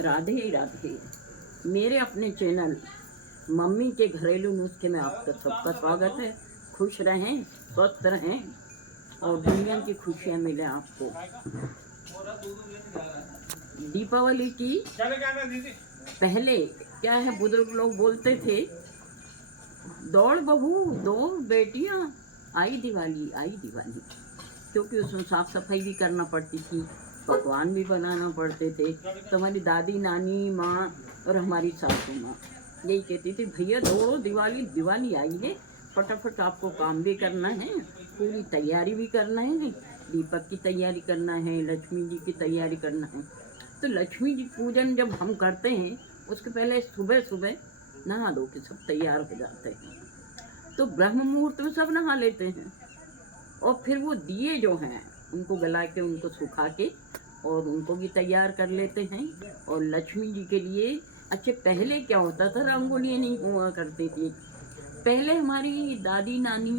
राधे राधे। मेरे अपने channel mummy के घरेलू नुस्खे में आपका सबका स्वागत है। खुश रहें, स्वस्थ रहें और दुनिया की खुशियाँ मिले आपको। दीपावली की पहले क्या है, बुजुर्ग लोग बोलते थे, दौड़ बहू दौड़ बेटियां, आई दिवाली आई दिवाली। क्योंकि उसमें साफ सफाई भी करना पड़ती थी, पकवान भी बनाना पड़ते थे। तो हमारी दादी नानी माँ और हमारी सासू माँ यही कहती थी, भैया दौड़ो, दिवाली दिवाली आई है, फटाफट आपको काम भी करना है, पूरी तैयारी भी करना है, दीपक की तैयारी करना है, लक्ष्मी जी की तैयारी करना है। तो लक्ष्मी जी पूजन जब हम करते हैं, उसके पहले सुबह सुबह नहा धो के सब तैयार हो जाते हैं। तो ब्रह्म मुहूर्त में सब नहा लेते हैं और फिर वो दिए जो हैं उनको गला के, उनको सुखा के और उनको भी तैयार कर लेते हैं। और लक्ष्मी जी के लिए, अच्छा पहले क्या होता था, रंगोलियाँ नहीं हुआ करती थी। पहले हमारी दादी नानी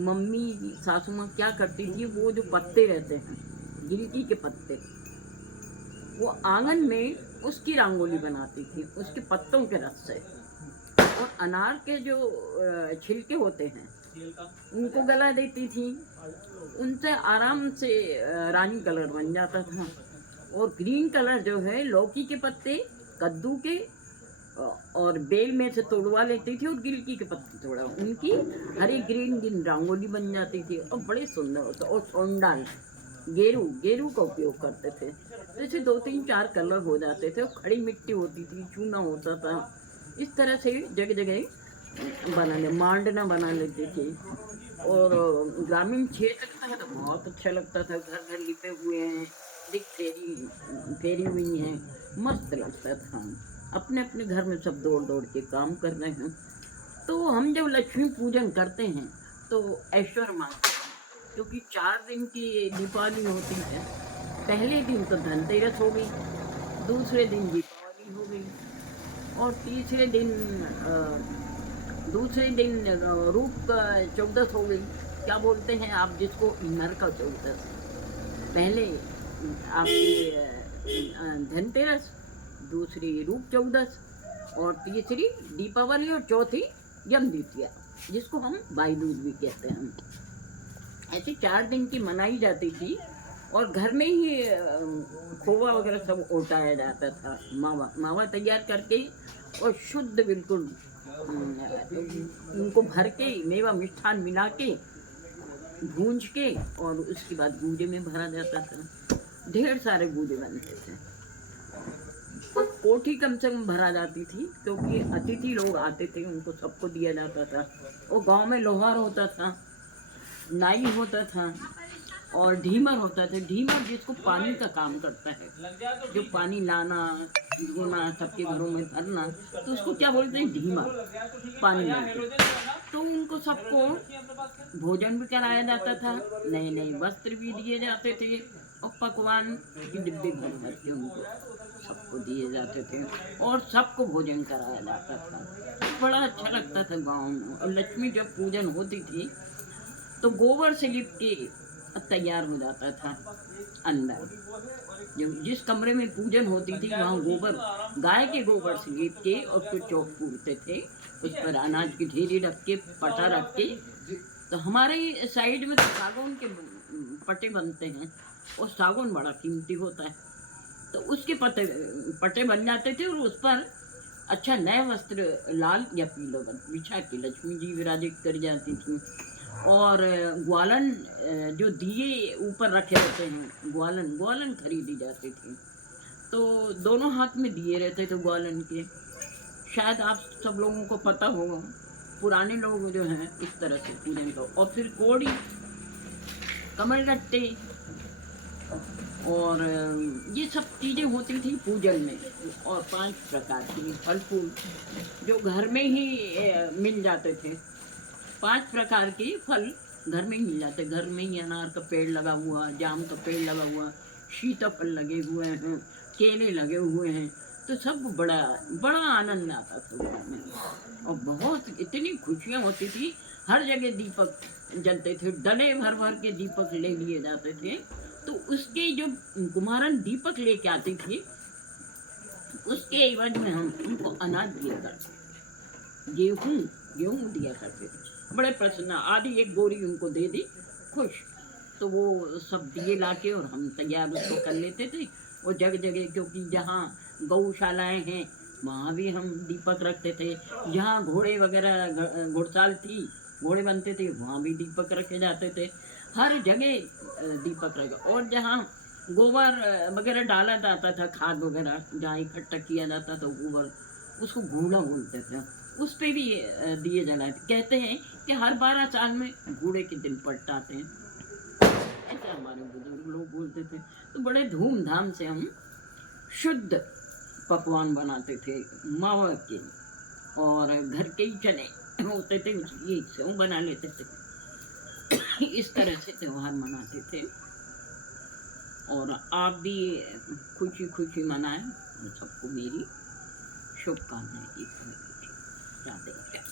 मम्मी सासू माँ क्या करती थी, वो जो पत्ते रहते हैं गिलकी के पत्ते, वो आंगन में उसकी रंगोली बनाती थी, उसके पत्तों के रस से। और अनार के जो छिलके होते हैं उनको गला देती थी, उनसे आराम से रानी कलर बन जाता था। और ग्रीन कलर जो है, लौकी के पत्ते, कद्दू के और बेल में से तोड़वा लेती थी और गिलकी के पत्ते तोड़ा, उनकी हरी ग्रीन ग्रीन रंगोली बन जाती थी और बड़े सुंदर होता। और सोंडाल गेरू गेरू का उपयोग करते थे। जैसे 2 3 4 कलर हो जाते थे और खड़ी मिट्टी होती थी, चूना होता था, इस तरह से जगह जगह मांडना बना लेते थे। और ग्रामीण क्षेत्र का है तो बहुत अच्छा लगता था, घर घर लिपे हुए हैं, दिख फेरी फेरी हुई हैं, मस्त लगता था। अपने अपने घर में सब दौड़ दौड़ के काम कर रहे हैं। तो हम जब लक्ष्मी पूजन करते हैं तो ऐश्वर्य मांगते हैं, क्योंकि 4 दिन की दीपावली होती है। पहले दिन तो धनतेरस हो गई, दूसरे दिन दीपावली हो गई और दूसरे दिन रूप चौदस हो गई। क्या बोलते हैं आप जिसको, नर का चौदस। पहले आपकी धनतेरस, दूसरी रूप चौदस और तीसरी दीपावली और चौथी यम द्वितीया, जिसको हम भाई दूज भी कहते हैं। ऐसे 4 दिन की मनाई जाती थी और घर में ही खोवा वगैरह सब ओटाया जाता था। मावा मावा तैयार करके और शुद्ध बिल्कुल उनको भर के, मेवा मिष्ठान मिला के भूंज के और उसके बाद गूजे में भरा जाता था। ढेर सारे गूजे बनते थे। कोठी कम से कम भरा जाती थी, क्योंकि अतिथि लोग आते थे, उनको सबको दिया जाता था। वो गांव में लोहार होता था, नाई होता था और ढीमर होता था। ढीमर जिसको पानी का काम करता है, जो पानी लाना धोना सबके घरों में भरना, तो उसको क्या बोलते हैं, ढीमर, पानी लाते। तो उनको सबको भोजन भी कराया जाता था, नए नए वस्त्र भी दिए जाते थे और पकवान के डिब्बे भर भर के उनको सबको दिए जाते थे और सबको भोजन कराया जाता था। बड़ा अच्छा लगता था गाँव में। और लक्ष्मी जब पूजन होती थी तो गोबर से लिप के तैयार हो जाता था। अंदर जिस कमरे में पूजन होती थी वहाँ गोबर, गाय के गोबर से लिप के और फिर चौक पूरते थे, उस पर अनाज की ढेरी रख के, पटा रख के। तो हमारे साइड में तो सागौन के पटे बनते हैं और सागौन बड़ा कीमती होता है, तो उसके पटे बन जाते थे और उस पर अच्छा नए वस्त्र लाल या पीला बिछा के लक्ष्मी जी विराजित कर जाती थी। और ग्वालन, जो दिए ऊपर रखे होते हैं, ग्वालन ग्वालन खरीदी जाती थी। तो दोनों हाथ में दिए रहते थे ग्वालन के, शायद आप सब लोगों को पता होगा। पुराने लोग जो हैं इस तरह से पूजन को। और फिर कोड़ी, कमल गट्टे और ये सब चीज़ें होती थी पूजन में। और 5 प्रकार की फल फूल जो घर में ही मिल जाते थे। 5 प्रकार के फल घर में ही मिल जाते। घर में ही अनार का पेड़ लगा हुआ, जाम का पेड़ लगा हुआ, सीताफल लगे हुए हैं, केले लगे हुए हैं। तो सब बड़ा बड़ा आनंद आता था घर में और बहुत इतनी खुशियाँ होती थी। हर जगह दीपक जलते थे, डले भर भर के दीपक ले लिए जाते थे। तो उसके जो कुम्हारन दीपक लेके आती थी, उसके एवज में हम उनको अनाज दिया करते, गेहूँ दिया करते थे। बड़े प्रसन्न, आधी एक बोरी उनको दे दी, खुश। तो वो सब दिए लाके और हम तैयार उसको कर लेते थे। और जगह जगह, क्योंकि जहाँ गौशालाएं हैं वहाँ भी हम दीपक रखते थे, जहाँ घोड़े वगैरह घुड़साल थी, घोड़े बनते थे, वहाँ भी दीपक रखे जाते थे। हर जगह दीपक रखे। और जहाँ गोबर वगैरह डाला जाता था, खाद वगैरह जहाँ इकट्ठा किया जाता था गोबर, उसको घूड़ा बोलते थे, उस पे भी दिए जलाए। कहते हैं कि हर 12 साल में घूड़े के दिन पलट आते हैं, ऐसे हमारे बुजुर्ग लोग बोलते थे। तो बड़े धूमधाम से हम शुद्ध पकवान बनाते थे मावा के, और घर के ही चने होते थे उसकी सेव बना लेते थे। इस तरह से त्योहार मनाते थे। और आप भी खुशी खुशी मनाएं। सबको मेरी शुभकामनाएं। राधे राधे।